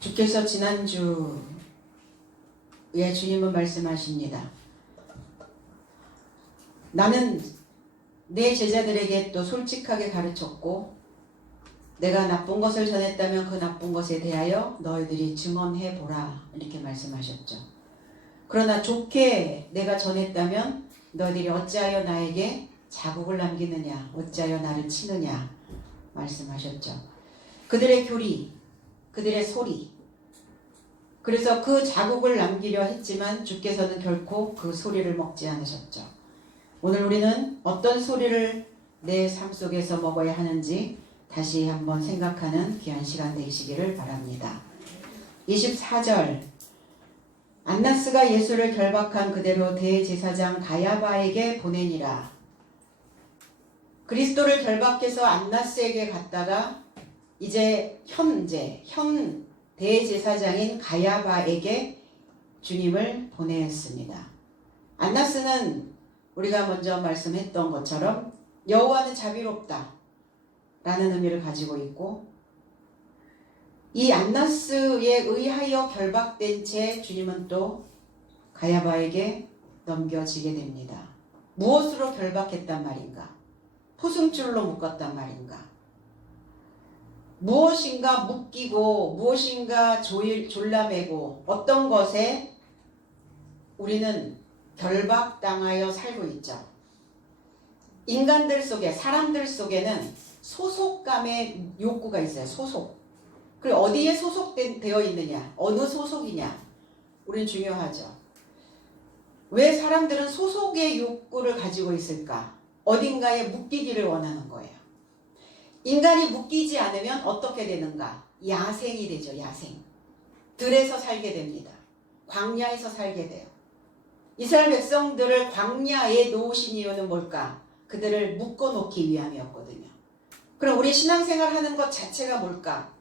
주께서 지난주에 주님은 말씀하십니다. 나는 내 제자들에게 또 솔직하게 가르쳤고 내가 나쁜 것을 전했다면 그 나쁜 것에 대하여 너희들이 증언해보라 이렇게 말씀하셨죠. 그러나 좋게 내가 전했다면 너희들이 어찌하여 나에게 자국을 남기느냐, 어찌하여 나를 치느냐 말씀하셨죠. 그들의 교리, 그들의 소리, 그래서 그 자국을 남기려 했지만 주께서는 결코 그 소리를 먹지 않으셨죠. 오늘 우리는 어떤 소리를 내 삶 속에서 먹어야 하는지 다시 한번 생각하는 귀한 시간 되시기를 바랍니다. 24절, 안나스가 예수를 결박한 그대로 대제사장 가야바에게 보내니라. 그리스도를 결박해서 안나스에게 갔다가 이제 현 대제사장인 가야바에게 주님을 보냈습니다. 안나스는 우리가 먼저 말씀했던 것처럼 여호와는 자비롭다 라는 의미를 가지고 있고, 이 안나스에 의하여 결박된 채 주님은 또 가야바에게 넘겨지게 됩니다. 무엇으로 결박했단 말인가? 포승줄로 묶었단 말인가? 무엇인가 묶이고 무엇인가 졸라매고 어떤 것에 우리는 결박당하여 살고 있죠. 인간들 속에, 사람들 속에는 소속감의 욕구가 있어요. 소속. 그리고 어디에 소속되어 있느냐, 어느 소속이냐, 우린 중요하죠. 왜 사람들은 소속의 욕구를 가지고 있을까? 어딘가에 묶이기를 원하는 거예요. 인간이 묶이지 않으면 어떻게 되는가? 야생이 되죠. 야생. 들에서 살게 됩니다. 광야에서 살게 돼요. 이스라엘 백성들을 광야에 놓으신 이유는 뭘까? 그들을 묶어놓기 위함이었거든요. 그럼 우리 신앙생활 하는 것 자체가 뭘까?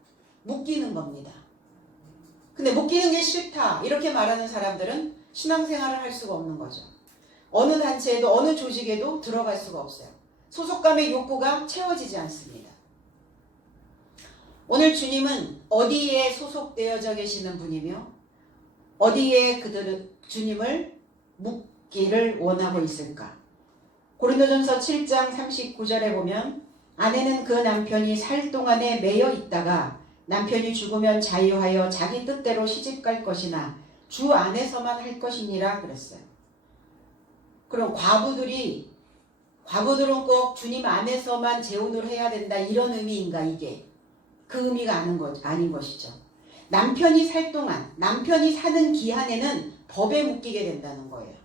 묶이는 겁니다. 근데 묶이는 게 싫다 이렇게 말하는 사람들은 신앙생활을 할 수가 없는 거죠. 어느 단체에도 어느 조직에도 들어갈 수가 없어요. 소속감의 욕구가 채워지지 않습니다. 오늘 주님은 어디에 소속되어져 계시는 분이며 어디에 그들은 주님을 묶기를 원하고 있을까? 고린도전서 7장 39절에 보면 아내는 그 남편이 살 동안에 매여 있다가 남편이 죽으면 자유하여 자기 뜻대로 시집갈 것이나 주 안에서만 할 것이니라 그랬어요. 그럼 과부들은 꼭 주님 안에서만 재혼을 해야 된다 이런 의미인가? 이게 그 의미가 아닌 것이죠. 남편이 살 동안, 남편이 사는 기한에는 법에 묶이게 된다는 거예요.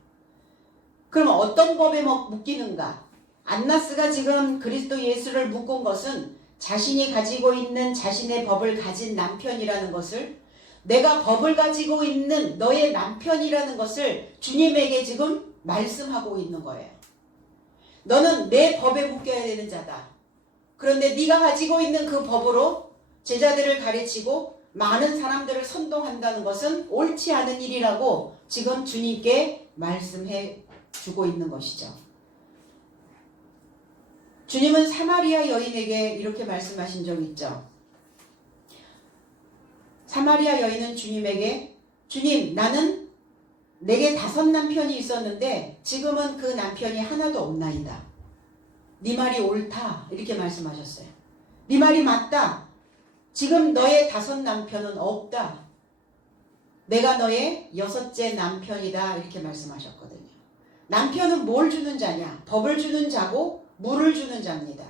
그럼 어떤 법에 묶이는가? 안나스가 지금 그리스도 예수를 묶은 것은 자신이 가지고 있는 자신의 법을 가진 남편이라는 것을, 내가 법을 가지고 있는 너의 남편이라는 것을 주님에게 지금 말씀하고 있는 거예요. 너는 내 법에 묶여야 되는 자다. 그런데 네가 가지고 있는 그 법으로 제자들을 가르치고 많은 사람들을 선동한다는 것은 옳지 않은 일이라고 지금 주님께 말씀해 주고 있는 것이죠. 주님은 사마리아 여인에게 이렇게 말씀하신 적 있죠. 사마리아 여인은 주님에게, 주님, 나는 내게 5 남편이 있었는데 지금은 그 남편이 하나도 없나이다. 네 말이 옳다 이렇게 말씀하셨어요. 네 말이 맞다. 지금 너의 5 남편은 없다. 내가 너의 6째 남편이다 이렇게 말씀하셨거든요. 남편은 뭘 주는 자냐? 법을 주는 자고 물을 주는 자입니다.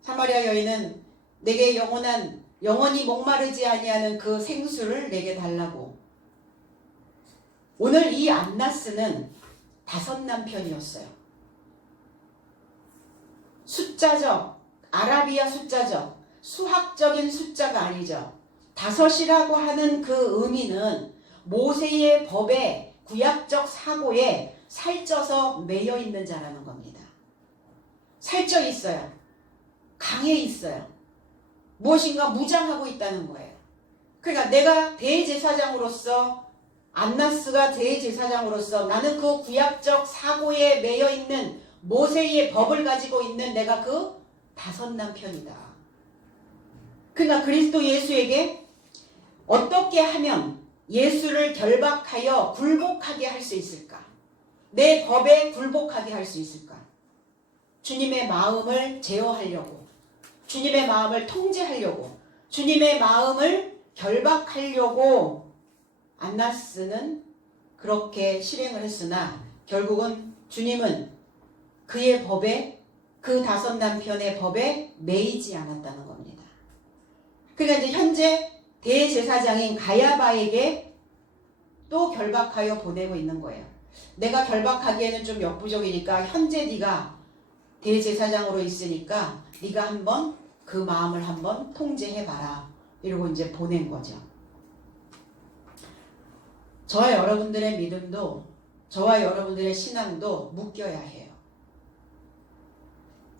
사마리아 여인은 내게 영원히 목마르지 아니하는 그 생수를 내게 달라고. 오늘 이 안나스는 5 남편이었어요. 숫자적, 아라비아 숫자적, 수학적인 숫자가 아니죠. 5이라고 하는 그 의미는 모세의 법에, 구약적 사고에 살쪄서 매여 있는 자라는 겁니다. 살쪄 있어요. 강해 있어요. 무엇인가 무장하고 있다는 거예요. 그러니까 내가 대제사장으로서, 안나스가 대제사장으로서 나는 그 구약적 사고에 매여 있는 모세의 법을 가지고 있는 내가 그 5 남편이다. 그러니까 그리스도 예수에게 어떻게 하면 예수를 결박하여 굴복하게 할 수 있을까? 내 법에 굴복하게 할 수 있을까? 주님의 마음을 제어하려고, 주님의 마음을 통제하려고, 주님의 마음을 결박하려고 안나스는 그렇게 실행을 했으나 결국은 주님은 그의 법에, 그 5 남편의 법에 매이지 않았다는 겁니다. 그러니까 이제 현재 대제사장인 가야바에게 또 결박하여 보내고 있는 거예요. 내가 결박하기에는 좀 역부족이니까 현재 네가 대제사장으로 있으니까 네가 한번 그 마음을 한번 통제해봐라. 이러고 이제 보낸 거죠. 저와 여러분들의 믿음도, 저와 여러분들의 신앙도 묶여야 해요.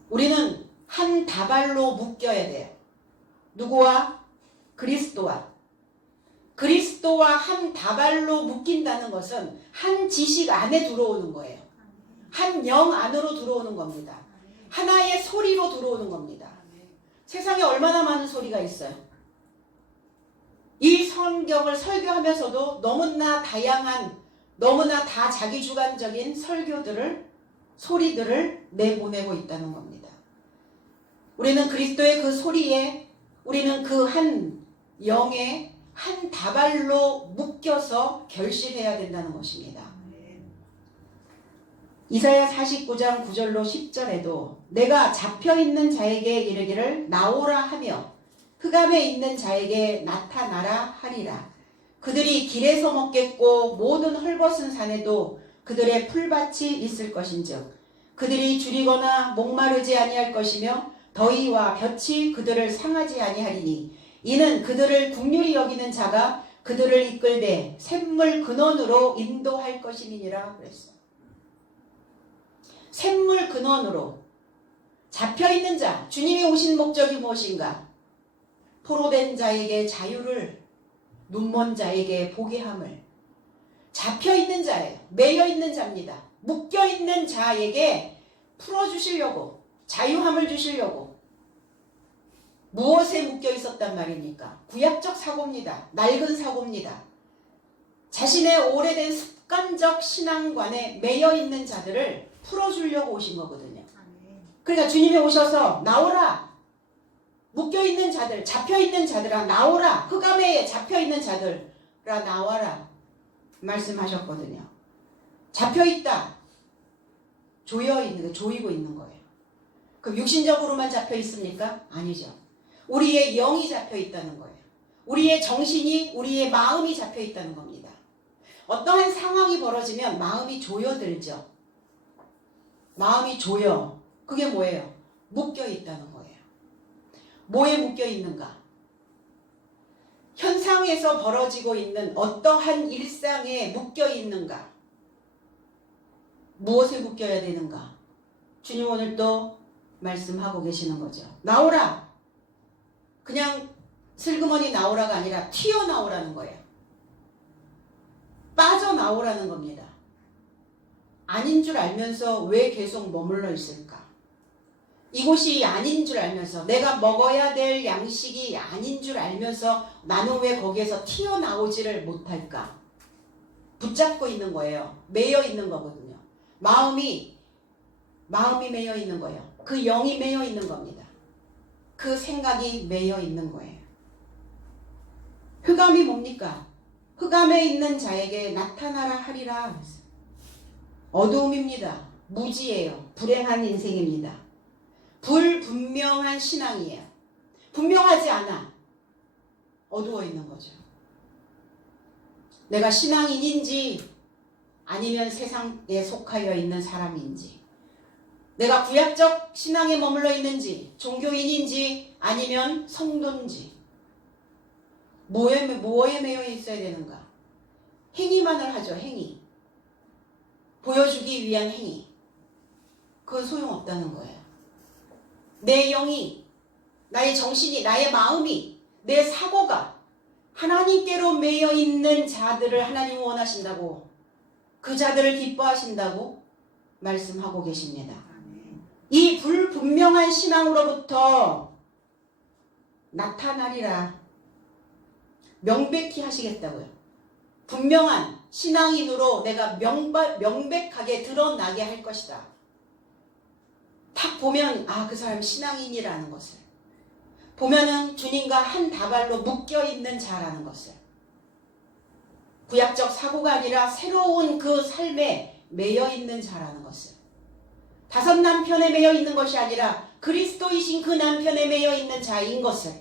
우리는 한 다발로 묶여야 돼요. 누구와? 그리스도와. 그리스도와 한 다발로 묶인다는 것은 한 지식 안에 들어오는 거예요. 한 영 안으로 들어오는 겁니다. 하나의 소리로 들어오는 겁니다. 세상에 얼마나 많은 소리가 있어요. 이 성경을 설교하면서도 너무나 다양한, 너무나 다 자기주관적인 설교들을, 소리들을 내보내고 있다는 겁니다. 우리는 그리스도의 그 소리에, 우리는 그 한 영에 한 다발로 묶여서 결실해야 된다는 것입니다. 이사야 49장 9절로 10절에도 내가 잡혀있는 자에게 이르기를 나오라 하며 흑암에 있는 자에게 나타나라 하리라. 그들이 길에서 먹겠고 모든 헐벗은 산에도 그들의 풀밭이 있을 것인즉 그들이 줄이거나 목마르지 아니할 것이며 더위와 볕이 그들을 상하지 아니하리니 이는 그들을 긍휼히 여기는 자가 그들을 이끌되 샘물 근원으로 인도할 것임이니라 그랬어요. 샘물 근원으로 잡혀있는 자, 주님이 오신 목적이 무엇인가? 포로된 자에게 자유를, 눈먼 자에게 보게 함을. 잡혀있는 자예요. 매여있는 자입니다. 묶여있는 자에게 풀어주시려고, 자유함을 주시려고. 무엇에 묶여있었단 말입니까? 구약적 사고입니다. 낡은 사고입니다. 자신의 오래된 습관적 신앙관에 매여있는 자들을 풀어주려고 오신 거거든요. 그러니까 주님이 오셔서 나오라. 묶여있는 자들, 잡혀있는 자들아 나오라. 흑암에 잡혀있는 자들아 나와라. 말씀하셨거든요. 잡혀있다. 조이고 있는 거예요. 그럼 육신적으로만 잡혀있습니까? 아니죠. 우리의 영이 잡혀있다는 거예요. 우리의 정신이, 우리의 마음이 잡혀있다는 겁니다. 어떠한 상황이 벌어지면 마음이 조여들죠. 마음이 조여. 그게 뭐예요? 묶여있다는 거예요. 뭐에 묶여있는가? 현상에서 벌어지고 있는 어떠한 일상에 묶여있는가? 무엇에 묶여야 되는가? 주님 오늘 또 말씀하고 계시는 거죠. 나오라! 그냥 슬그머니 나오라가 아니라 튀어나오라는 거예요. 빠져나오라는 겁니다. 아닌 줄 알면서 왜 계속 머물러 있을까? 이곳이 아닌 줄 알면서, 내가 먹어야 될 양식이 아닌 줄 알면서 나는 왜 거기에서 튀어나오지를 못할까? 붙잡고 있는 거예요. 매여 있는 거거든요. 마음이 매여 있는 거예요. 그 영이 매여 있는 겁니다. 그 생각이 매여 있는 거예요. 흑암이 뭡니까? 흑암에 있는 자에게 나타나라 하리라. 어두움입니다. 무지예요. 불행한 인생입니다. 불분명한 신앙이에요. 분명하지 않아. 어두워 있는 거죠. 내가 신앙인인지 아니면 세상에 속하여 있는 사람인지, 내가 구약적 신앙에 머물러 있는지, 종교인인지 아니면 성도인지, 뭐에 매여 있어야 되는가? 행위만을 하죠. 행위. 보여주기 위한 행위. 그건 소용없다는 거예요. 내 영이, 나의 정신이, 나의 마음이, 내 사고가 하나님께로 매여 있는 자들을 하나님이 원하신다고, 그 자들을 기뻐하신다고 말씀하고 계십니다. 이 불분명한 신앙으로부터 나타나리라. 명백히 하시겠다고요. 분명한 신앙인으로 내가 명백하게 드러나게 할 것이다. 딱 보면 그 사람이 신앙인이라는 것을, 보면은 주님과 한 다발로 묶여있는 자라는 것을, 구약적 사고가 아니라 새로운 그 삶에 매여있는 자라는 것을, 다섯 남편에 매여있는 것이 아니라 그리스도이신 그 남편에 매여있는 자인 것을,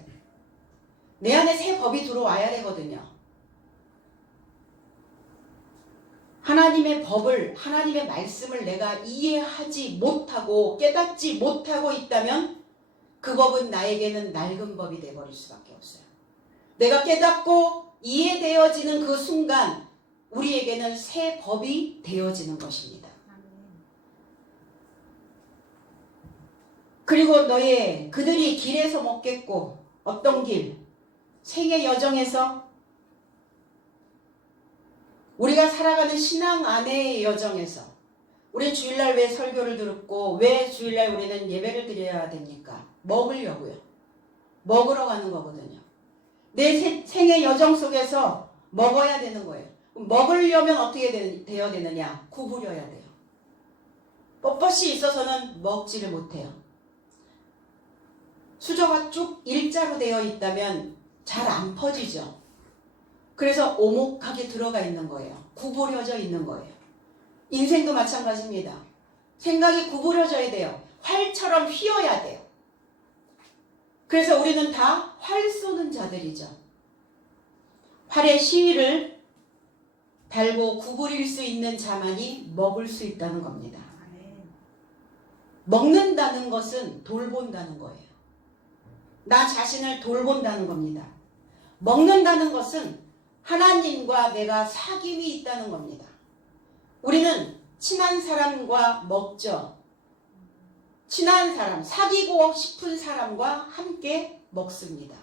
내 안에 새 법이 들어와야 되거든요. 하나님의 법을, 하나님의 말씀을 내가 이해하지 못하고 깨닫지 못하고 있다면 그 법은 나에게는 낡은 법이 되어버릴 수밖에 없어요. 내가 깨닫고 이해되어지는 그 순간 우리에게는 새 법이 되어지는 것입니다. 그리고 그들이 길에서 먹겠고, 어떤 길? 생의 여정에서, 우리가 살아가는 신앙 안의 여정에서, 우리 주일날 왜 설교를 듣고 왜 주일날 우리는 예배를 드려야 됩니까? 먹으려고요. 먹으러 가는 거거든요. 내 생의 여정 속에서 먹어야 되는 거예요. 먹으려면 어떻게 되어야 되느냐? 구부려야 돼요. 뻣뻣이 있어서는 먹지를 못해요. 수저가 쭉 일자로 되어 있다면 잘 안 퍼지죠. 그래서 오목하게 들어가 있는 거예요. 구부려져 있는 거예요. 인생도 마찬가지입니다. 생각이 구부려져야 돼요. 활처럼 휘어야 돼요. 그래서 우리는 다 활 쏘는 자들이죠. 활의 시위를 달고 구부릴 수 있는 자만이 먹을 수 있다는 겁니다. 먹는다는 것은 돌본다는 거예요. 나 자신을 돌본다는 겁니다. 먹는다는 것은 하나님과 내가 사귐이 있다는 겁니다. 우리는 친한 사람과 먹죠. 친한 사람, 사귀고 싶은 사람과 함께 먹습니다.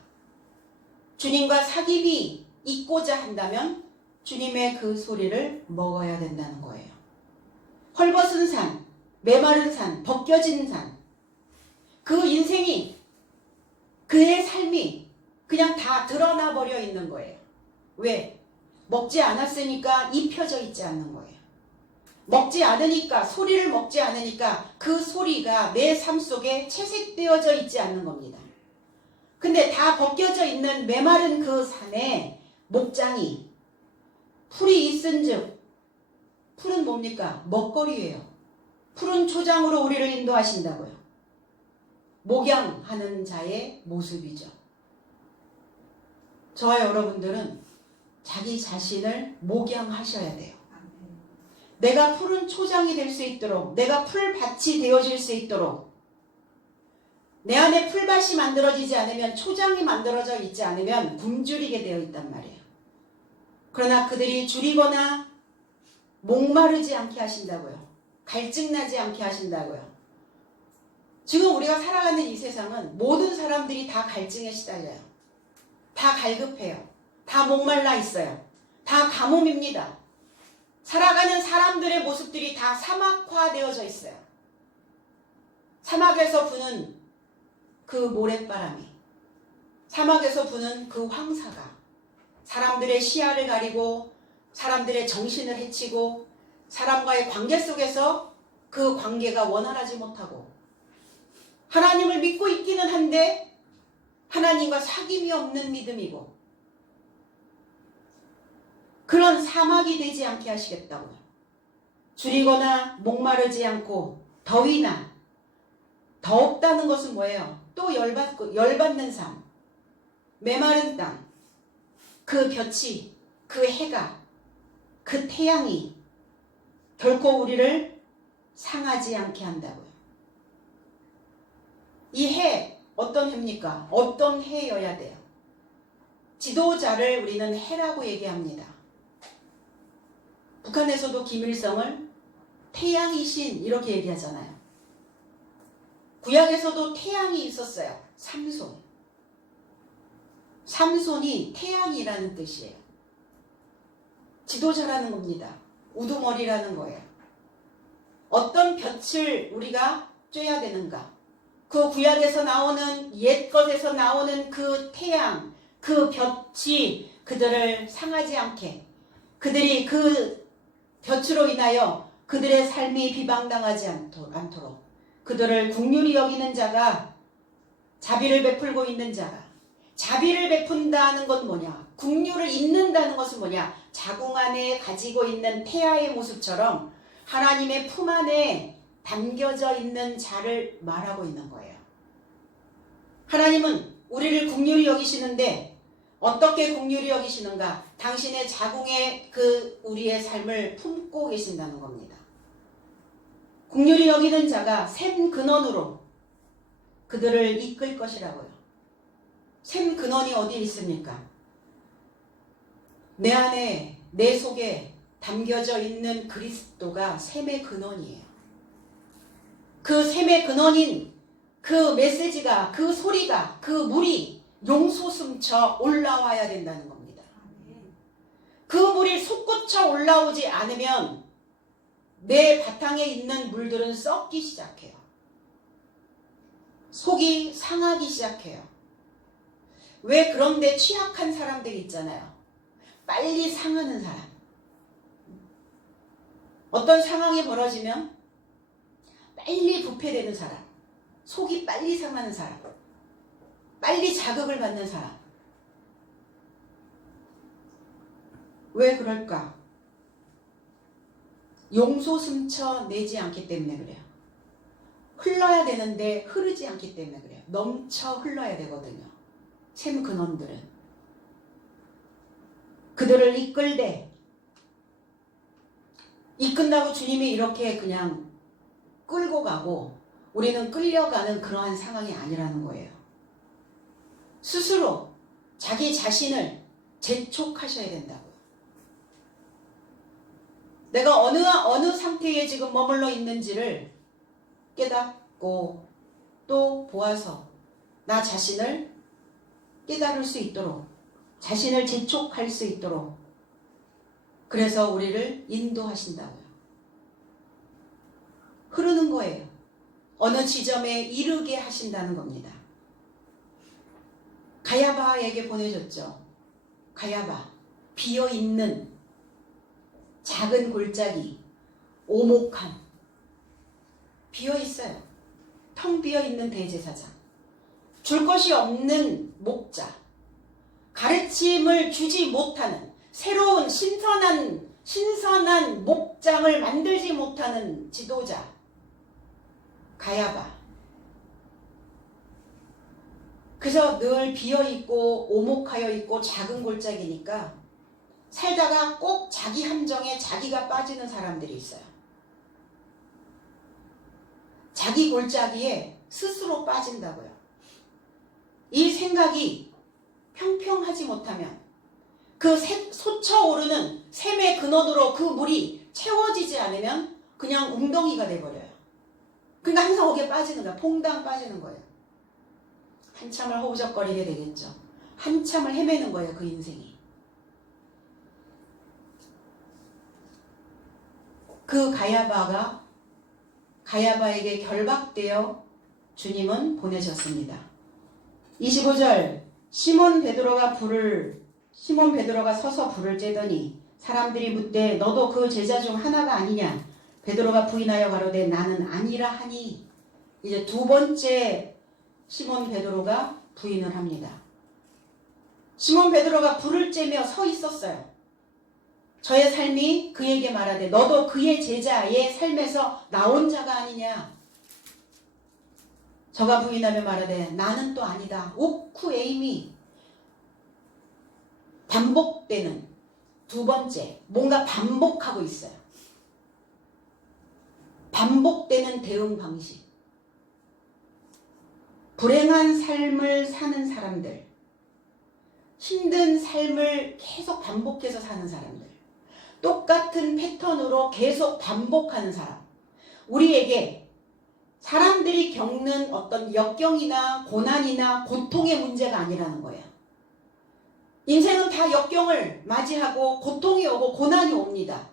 주님과 사귐이 있고자 한다면 주님의 그 소리를 먹어야 된다는 거예요. 헐벗은 산, 메마른 산, 벗겨진 산, 그 인생이, 그의 삶이 그냥 다 드러나 버려 있는 거예요. 왜? 먹지 않았으니까 입혀져 있지 않는 거예요. 먹지 않으니까, 소리를 먹지 않으니까 그 소리가 내 삶 속에 채색되어져 있지 않는 겁니다. 근데 다 벗겨져 있는 메마른 그 산에 목장이, 풀이 있은즉, 풀은 뭡니까? 먹거리예요. 푸른 초장으로 우리를 인도하신다고요. 목양하는 자의 모습이죠. 저와 여러분들은 자기 자신을 목양하셔야 돼요. 내가 푸른 초장이 될 수 있도록, 내가 풀밭이 되어질 수 있도록, 내 안에 풀밭이 만들어지지 않으면, 초장이 만들어져 있지 않으면 굶주리게 되어 있단 말이에요. 그러나 그들이 줄이거나 목마르지 않게 하신다고요. 갈증나지 않게 하신다고요. 지금 우리가 살아가는 이 세상은 모든 사람들이 다 갈증에 시달려요. 다 갈급해요. 다 목말라 있어요. 다 가뭄입니다. 살아가는 사람들의 모습들이 다 사막화되어져 있어요. 사막에서 부는 그 모래바람이, 사막에서 부는 그 황사가 사람들의 시야를 가리고 사람들의 정신을 해치고 사람과의 관계 속에서 그 관계가 원활하지 못하고, 하나님을 믿고 있기는 한데 하나님과 사귐이 없는 믿음이고, 그런 사막이 되지 않게 하시겠다고요. 줄이거나 목마르지 않고, 더위나, 더웠다는 것은 뭐예요? 또 열받는 삶, 메마른 땅, 그 볕이, 그 해가, 그 태양이 결코 우리를 상하지 않게 한다고요. 이 해, 어떤 해입니까? 어떤 해여야 돼요? 지도자를 우리는 해라고 얘기합니다. 북한에서도 김일성을 태양이신 이렇게 얘기하잖아요. 구약에서도 태양이 있었어요. 삼손. 삼손이 태양이라는 뜻이에요. 지도자라는 겁니다. 우두머리라는 거예요. 어떤 볕을 우리가 쬐야 되는가? 그 구약에서 나오는, 옛 것에서 나오는 그 태양, 그 볕이 그들을 상하지 않게, 그들이 그 볕으로 인하여 그들의 삶이 비방당하지 않도록 그들을 긍휼히 여기는 자가, 자비를 베풀고 있는 자가, 자비를 베푼다는 건 뭐냐? 긍휼을 잇는다는 것은 뭐냐? 자궁 안에 가지고 있는 태아의 모습처럼 하나님의 품 안에 담겨져 있는 자를 말하고 있는 거예요. 하나님은 우리를 긍휼히 여기시는데 어떻게 긍휼히 여기시는가? 당신의 자궁에 그 우리의 삶을 품고 계신다는 겁니다. 긍휼히 여기는 자가 샘 근원으로 그들을 이끌 것이라고요. 샘 근원이 어디에 있습니까? 내 안에, 내 속에 담겨져 있는 그리스도가 샘의 근원이에요. 그 샘의 근원인 그 메시지가, 그 소리가, 그 물이 용솟음쳐 올라와야 된다는 겁니다. 그 물이 솟구쳐 올라오지 않으면 내 바탕에 있는 물들은 썩기 시작해요. 속이 상하기 시작해요. 왜 그런데 취약한 사람들이 있잖아요. 빨리 상하는 사람. 어떤 상황이 벌어지면 빨리 부패되는 사람. 속이 빨리 상하는 사람. 빨리 자극을 받는 사람. 왜 그럴까? 용솟음쳐 내지 않기 때문에 그래요. 흘러야 되는데 흐르지 않기 때문에 그래요. 넘쳐 흘러야 되거든요. 샘 근원들은. 그들을 이끌되, 이끈다고 주님이 이렇게 그냥 끌고 가고 우리는 끌려가는 그러한 상황이 아니라는 거예요. 스스로 자기 자신을 재촉하셔야 된다고요. 내가 어느 상태에 지금 머물러 있는지를 깨닫고 또 보아서 나 자신을 깨달을 수 있도록, 자신을 재촉할 수 있도록, 그래서 우리를 인도하신다고요. 흐르는 거예요. 어느 지점에 이르게 하신다는 겁니다. 가야바에게 보내셨죠. 가야바, 비어있는 작은 골짜기, 오목한, 비어있어요. 텅 비어있는 대제사장. 줄 것이 없는 목자, 가르침을 주지 못하는, 새로운 신선한 목장을 만들지 못하는 지도자, 가야바. 그래서 늘 비어있고 오목하여 있고 작은 골짜기니까 살다가 꼭 자기 함정에 자기가 빠지는 사람들이 있어요. 자기 골짜기에 스스로 빠진다고요. 이 생각이 평평하지 못하면 그 솟아오르는 샘의 근원으로 그 물이 채워지지 않으면 그냥 웅덩이가 돼버려요. 그러니까 항상 거기에 빠지는 거야. 퐁당 빠지는 거예요. 한참을 허우적거리게 되겠죠. 한참을 헤매는 거예요. 그 인생이. 그 가야바에게 결박되어 주님은 보내셨습니다. 25절 시몬 베드로가 서서 불을 쬐더니 사람들이 묻되 너도 그 제자 중 하나가 아니냐? 베드로가 부인하여 가로되 나는 아니라 하니. 이제 두 번째 시몬 베드로가 부인을 합니다. 시몬 베드로가 불을 쬐며 서 있었어요. 저의 삶이 그에게 말하되 너도 그의 제자의 삶에서 나온 자가 아니냐. 저가 부인하며 말하되 나는 또 아니다. 오쿠 에이미. 반복되는 두 번째, 뭔가 반복하고 있어요. 반복되는 대응 방식. 불행한 삶을 사는 사람들, 힘든 삶을 계속 반복해서 사는 사람들, 똑같은 패턴으로 계속 반복하는 사람, 우리에게 사람들이 겪는 어떤 역경이나 고난이나 고통의 문제가 아니라는 거예요. 인생은 다 역경을 맞이하고 고통이 오고 고난이 옵니다.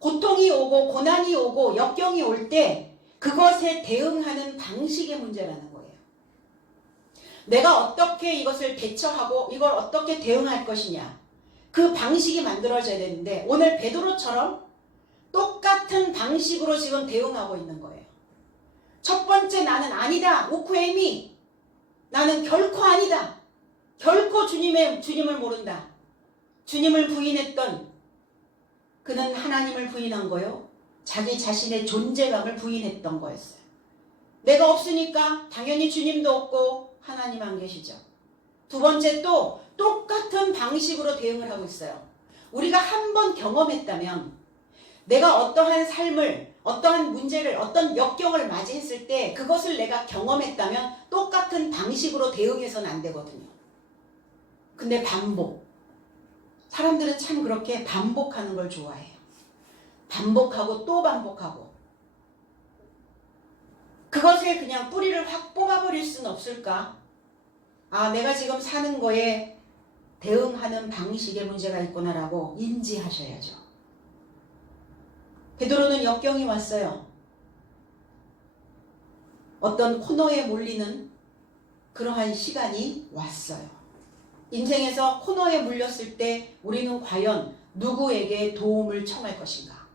고통이 오고 고난이 오고 역경이 올 때 그것에 대응하는 방식의 문제라는 거예요. 내가 어떻게 이것을 대처하고 이걸 어떻게 대응할 것이냐. 그 방식이 만들어져야 되는데 오늘 베드로처럼 똑같은 방식으로 지금 대응하고 있는 거예요. 첫 번째 나는 아니다. 우쿠에미. 나는 결코 아니다. 결코 주님을 모른다. 주님을 부인했던 그는 하나님을 부인한 거요. 자기 자신의 존재감을 부인했던 거였어요. 내가 없으니까 당연히 주님도 없고 하나님 안 계시죠. 두 번째 또 똑같은 방식으로 대응을 하고 있어요. 우리가 한 번 경험했다면 내가 어떠한 삶을, 어떠한 문제를, 어떤 역경을 맞이했을 때 그것을 내가 경험했다면 똑같은 방식으로 대응해서는 안 되거든요. 근데 반복. 사람들은 참 그렇게 반복하는 걸 좋아해요. 반복하고 또 반복하고. 그것에 그냥 뿌리를 확 뽑아버릴 수는 없을까? 아, 내가 지금 사는 거에 대응하는 방식에 문제가 있구나라고 인지하셔야죠. 베드로는 역경이 왔어요. 어떤 코너에 몰리는 그러한 시간이 왔어요. 인생에서 코너에 물렸을 때 우리는 과연 누구에게 도움을 청할 것인가?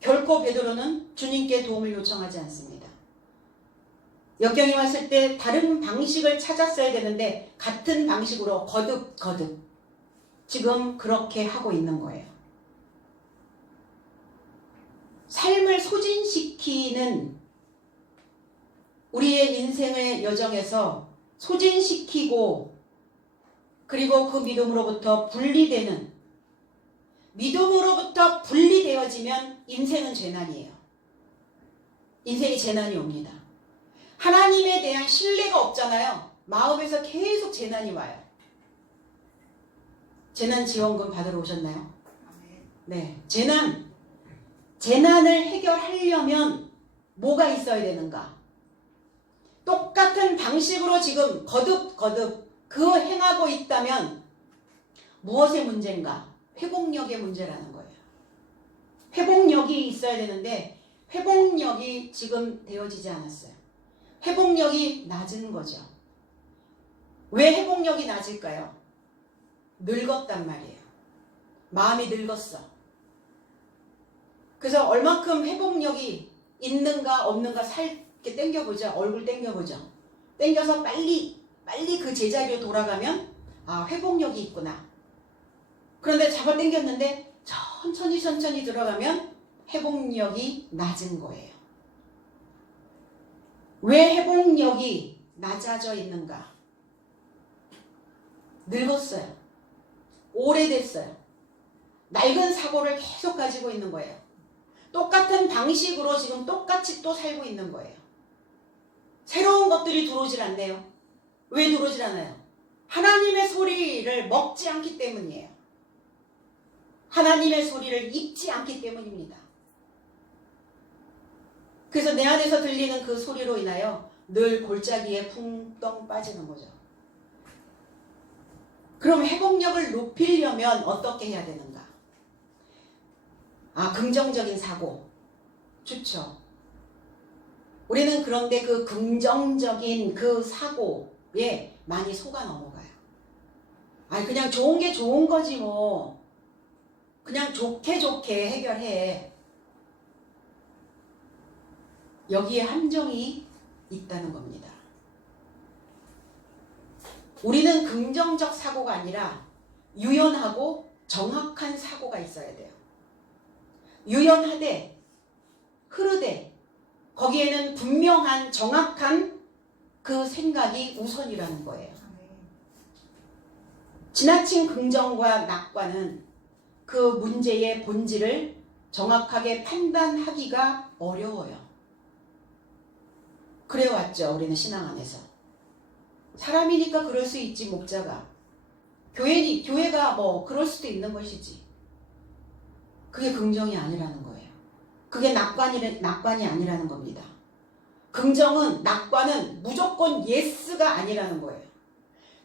결코 베드로는 주님께 도움을 요청하지 않습니다. 역경이 왔을 때 다른 방식을 찾았어야 되는데 같은 방식으로 거듭 지금 그렇게 하고 있는 거예요. 삶을 소진시키는 우리의 인생의 여정에서 소진시키고 그리고 그 믿음으로부터 분리되는 믿음으로부터 분리되어지면 인생은 재난이에요. 인생이 재난이 옵니다. 하나님에 대한 신뢰가 없잖아요. 마음에서 계속 재난이 와요. 재난지원금 받으러 오셨나요? 네. 재난을 해결하려면 뭐가 있어야 되는가? 똑같은 방식으로 지금 거듭 그 행하고 있다면 무엇의 문제인가? 회복력의 문제라는 거예요. 회복력이 있어야 되는데 회복력이 지금 되어지지 않았어요. 회복력이 낮은 거죠. 왜 회복력이 낮을까요? 늙었단 말이에요. 마음이 늙었어. 그래서 얼만큼 회복력이 있는가 없는가 살게 당겨보자. 얼굴 당겨보자. 당겨서 빨리 그 제자리로 돌아가면 아, 회복력이 있구나. 그런데 잡아 당겼는데 천천히 들어가면 회복력이 낮은 거예요. 왜 회복력이 낮아져 있는가? 늙었어요. 오래됐어요. 낡은 사고를 계속 가지고 있는 거예요. 똑같은 방식으로 지금 똑같이 또 살고 있는 거예요. 새로운 것들이 들어오질 않네요. 왜 들어오질 않아요? 하나님의 소리를 먹지 않기 때문이에요. 하나님의 소리를 입지 않기 때문입니다. 그래서 내 안에서 들리는 그 소리로 인하여 늘 골짜기에 붕덩 빠지는 거죠. 그럼 회복력을 높이려면 어떻게 해야 되는가? 아, 긍정적인 사고. 좋죠. 우리는 그런데 그 긍정적인 그 사고에 많이 속아 넘어가요. 아니, 그냥 좋은 게 좋은 거지 뭐. 그냥 좋게 해결해. 여기에 함정이 있다는 겁니다. 우리는 긍정적 사고가 아니라 유연하고 정확한 사고가 있어야 돼요. 유연하되 흐르되 거기에는 분명한 정확한 그 생각이 우선이라는 거예요. 지나친 긍정과 낙관은 그 문제의 본질을 정확하게 판단하기가 어려워요. 그래왔죠. 우리는 신앙 안에서. 사람이니까 그럴 수 있지. 목자가. 교회가 뭐 그럴 수도 있는 것이지. 그게 긍정이 아니라는 거예요. 그게 낙관이 아니라는 겁니다. 긍정은, 낙관은 무조건 예스가 아니라는 거예요.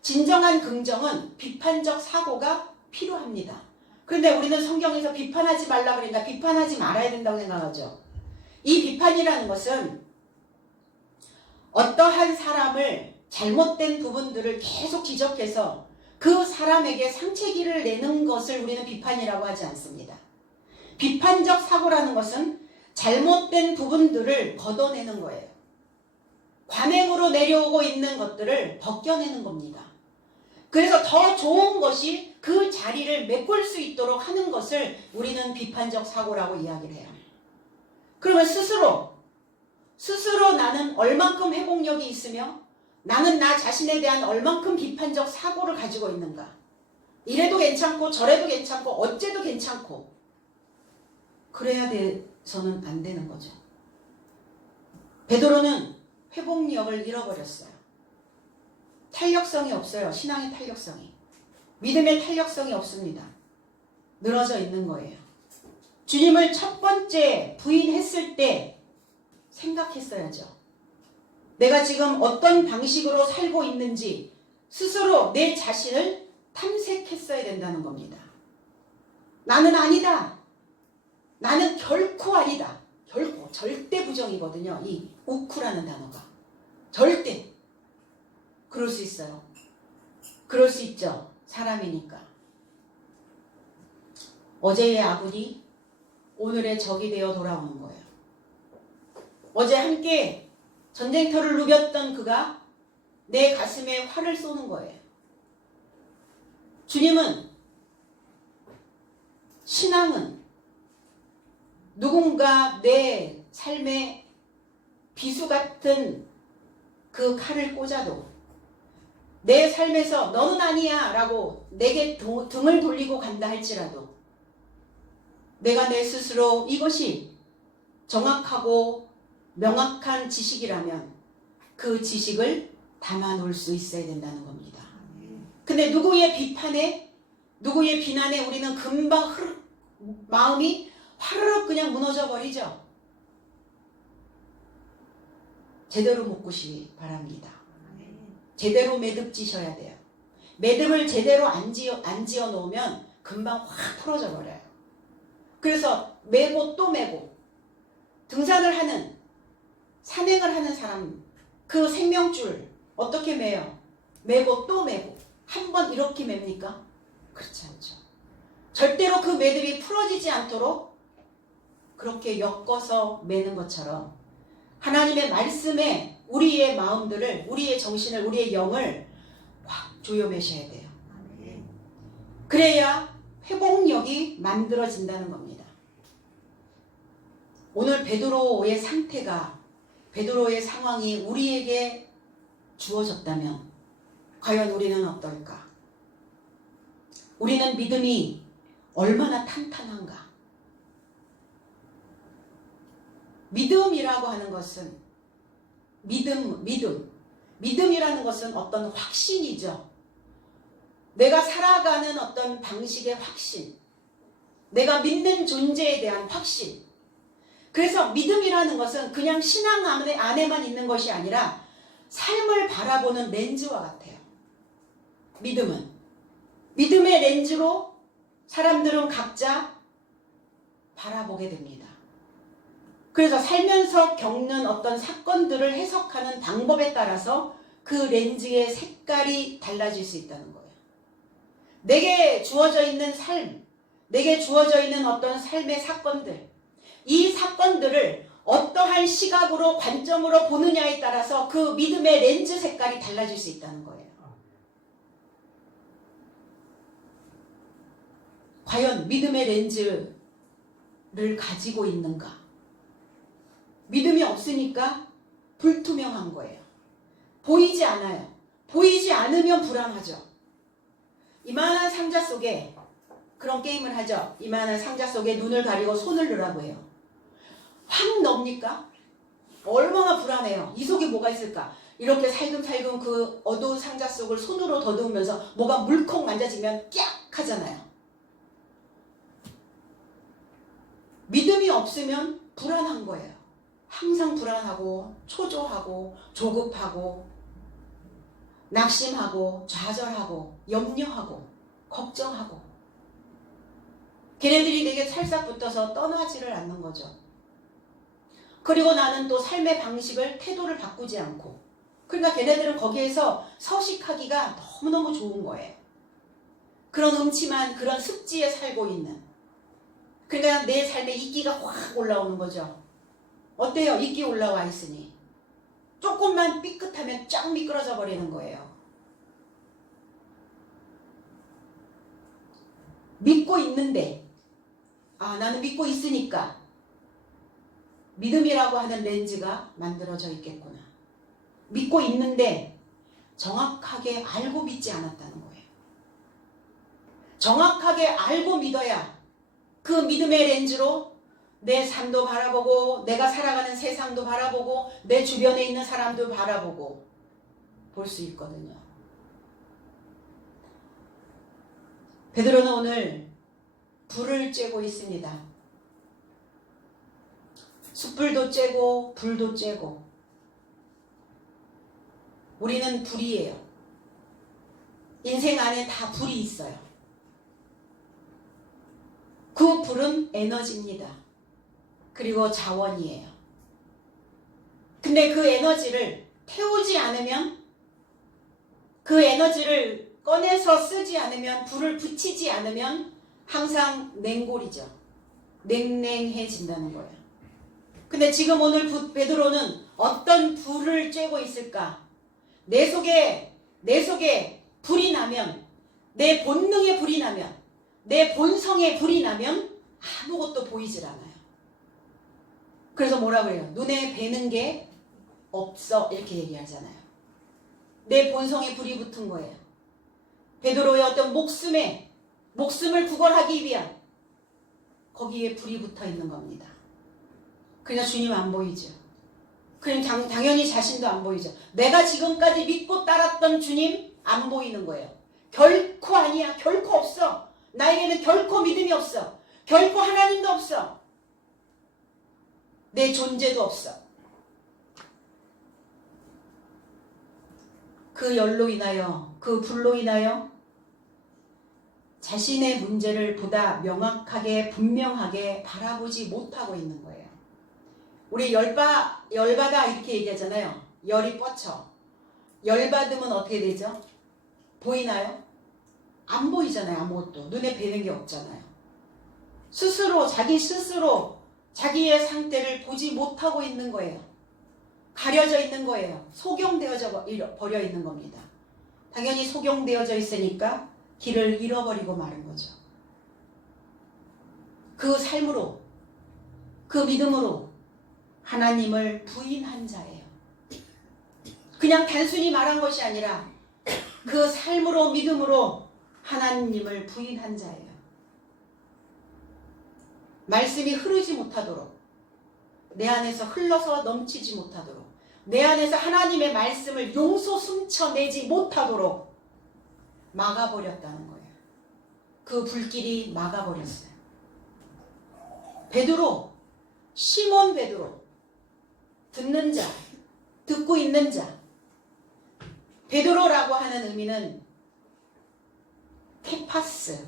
진정한 긍정은 비판적 사고가 필요합니다. 그런데 우리는 성경에서 비판하지 말라 그러니까 비판하지 말아야 된다고 생각하죠. 이 비판이라는 것은 어떠한 사람을 잘못된 부분들을 계속 지적해서 그 사람에게 상처기를 내는 것을 우리는 비판이라고 하지 않습니다. 비판적 사고라는 것은 잘못된 부분들을 걷어내는 거예요. 관행으로 내려오고 있는 것들을 벗겨내는 겁니다. 그래서 더 좋은 것이 그 자리를 메꿀 수 있도록 하는 것을 우리는 비판적 사고라고 이야기를 해요. 그러면 스스로 나는 얼만큼 회복력이 있으며 나는 나 자신에 대한 얼만큼 비판적 사고를 가지고 있는가. 이래도 괜찮고 저래도 괜찮고 어째도 괜찮고 그래야 돼서는 안 되는 거죠. 베드로는 회복력을 잃어버렸어요. 탄력성이 없어요. 신앙의 탄력성이. 믿음의 탄력성이 없습니다. 늘어져 있는 거예요. 주님을 첫 번째 부인했을 때 생각했어야죠. 내가 지금 어떤 방식으로 살고 있는지 스스로 내 자신을 탐색했어야 된다는 겁니다. 나는 아니다. 나는 결코 아니다. 결코 절대 부정이거든요. 이 우쿠라는 단어가. 절대. 그럴 수 있어요. 그럴 수 있죠. 사람이니까. 어제의 아군이 오늘의 적이 되어 돌아오는 거예요. 어제 함께 전쟁터를 누볐던 그가 내 가슴에 활을 쏘는 거예요. 주님은, 신앙은 누군가 내 삶에 비수 같은 그 칼을 꽂아도 내 삶에서 너는 아니야 라고 내게 등을 돌리고 간다 할지라도 내가 내 스스로 이것이 정확하고 명확한 지식이라면 그 지식을 담아 놓을 수 있어야 된다는 겁니다. 근데 누구의 비판에 누구의 비난에 우리는 금방 마음이 화르륵 그냥 무너져 버리죠. 제대로 묶으시기 바랍니다. 제대로 매듭 지셔야 돼요. 매듭을 제대로 안 지어 놓으면 금방 확 풀어져 버려요. 그래서 매고 또 매고 등산을 하는 산행을 하는 사람 그 생명줄 어떻게 매요? 매고 또 매고 한 번 이렇게 맵니까? 그렇지 않죠. 절대로 그 매듭이 풀어지지 않도록 그렇게 엮어서 매는 것처럼 하나님의 말씀에 우리의 마음들을 우리의 정신을 우리의 영을 확 조여 매셔야 돼요. 그래야 회복력이 만들어진다는 겁니다. 오늘 베드로의 상태가 베드로의 상황이 우리에게 주어졌다면 과연 우리는 어떨까? 우리는 믿음이 얼마나 탄탄한가? 믿음이라고 하는 것은 믿음이라는 것은 어떤 확신이죠. 내가 살아가는 어떤 방식의 확신, 내가 믿는 존재에 대한 확신. 그래서 믿음이라는 것은 그냥 신앙 안에만 있는 것이 아니라 삶을 바라보는 렌즈와 같아요. 믿음의 렌즈로 사람들은 각자 바라보게 됩니다. 그래서 살면서 겪는 어떤 사건들을 해석하는 방법에 따라서 그 렌즈의 색깔이 달라질 수 있다는 거예요. 내게 주어져 있는 삶, 내게 주어져 있는 어떤 삶의 사건들, 이 사건들을 어떠한 시각으로 관점으로 보느냐에 따라서 그 믿음의 렌즈 색깔이 달라질 수 있다는 거예요. 과연 믿음의 렌즈를 가지고 있는가? 믿음이 없으니까 불투명한 거예요. 보이지 않아요. 보이지 않으면 불안하죠. 이만한 상자 속에 그런 게임을 하죠. 이만한 상자 속에 눈을 가리고 손을 넣으라고 해요. 확 넣습니까? 얼마나 불안해요. 이 속에 뭐가 있을까? 이렇게 살금살금 그 어두운 상자 속을 손으로 더듬으면서 뭐가 물컥 만져지면 깍 하잖아요. 믿음이 없으면 불안한 거예요. 항상 불안하고 초조하고 조급하고 낙심하고 좌절하고 염려하고 걱정하고 걔네들이 내게 찰싹 붙어서 떠나지를 않는 거죠. 그리고 나는 또 삶의 방식을 태도를 바꾸지 않고 그러니까 걔네들은 거기에서 서식하기가 너무너무 좋은 거예요. 그런 음침한 그런 습지에 살고 있는. 그러니까 내 삶에 이끼가 확 올라오는 거죠. 어때요? 이끼 올라와 있으니. 조금만 삐끗하면 쫙 미끄러져 버리는 거예요. 믿고 있는데, 나는 믿고 있으니까 믿음이라고 하는 렌즈가 만들어져 있겠구나. 믿고 있는데 정확하게 알고 믿지 않았다는 거예요. 정확하게 알고 믿어야 그 믿음의 렌즈로 내 삶도 바라보고 내가 살아가는 세상도 바라보고 내 주변에 있는 사람도 바라보고 볼 수 있거든요. 베드로는 오늘 불을 쬐고 있습니다. 숯불도 쬐고 불도 쬐고. 우리는 불이에요. 인생 안에 다 불이 있어요. 그 불은 에너지입니다. 그리고 자원이에요. 근데 그 에너지를 태우지 않으면, 그 에너지를 꺼내서 쓰지 않으면, 불을 붙이지 않으면 항상 냉골이죠. 냉랭해진다는 거예요. 근데 지금 오늘 베드로는 어떤 불을 쬐고 있을까? 내 속에 불이 나면, 내 본능에 불이 나면, 내 본성에 불이 나면 아무것도 보이질 않아요. 그래서 뭐라고 해요? 눈에 뵈는 게 없어, 이렇게 얘기하잖아요. 내 본성에 불이 붙은 거예요. 베드로의 어떤 목숨을 구걸하기 위한 거기에 불이 붙어 있는 겁니다. 그냥 주님 안 보이죠. 그냥 당연히 자신도 안 보이죠. 내가 지금까지 믿고 따랐던 주님 안 보이는 거예요. 결코 아니야. 결코 없어. 나에게는 결코 믿음이 없어. 결코 하나님도 없어. 내 존재도 없어. 그 열로 인하여, 그 불로 인하여 자신의 문제를 보다 명확하게 분명하게 바라보지 못하고 있는 거예요. 우리 열받아 이렇게 얘기하잖아요. 열이 뻗쳐. 열받으면 어떻게 되죠? 보이나요? 안 보이잖아요. 아무것도. 눈에 뵈는 게 없잖아요. 자기 스스로 자기의 상태를 보지 못하고 있는 거예요. 가려져 있는 거예요. 소경되어져 버려 있는 겁니다. 당연히 소경되어져 있으니까 길을 잃어버리고 마는 거죠. 그 삶으로, 그 믿음으로 하나님을 부인한 자예요. 그냥 단순히 말한 것이 아니라 그 삶으로, 믿음으로 하나님을 부인한 자예요. 말씀이 흐르지 못하도록, 내 안에서 흘러서 넘치지 못하도록, 내 안에서 하나님의 말씀을 용서 숨쳐내지 못하도록 막아버렸다는 거예요. 그 불길이 막아버렸어요. 베드로, 시몬 베드로, 듣는 자, 듣고 있는 자. 베드로라고 하는 의미는 케파스,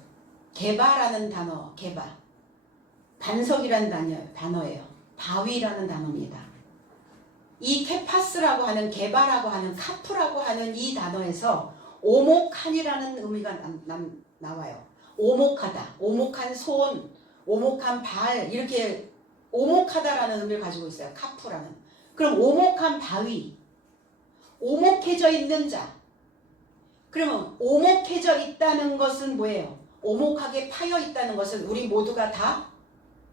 개바라는 단어, 개바. 반석이라는 단어예요. 바위라는 단어입니다. 이 케파스라고 하는, 개바라고 하는, 카프라고 하는 이 단어에서 오목한이라는 의미가 나와요. 오목하다, 오목한 손, 오목한 발, 이렇게 오목하다라는 의미를 가지고 있어요. 카프라는. 그럼 오목한 바위, 오목해져 있는 자. 그러면 오목해져 있다는 것은 뭐예요? 오목하게 파여 있다는 것은 우리 모두가 다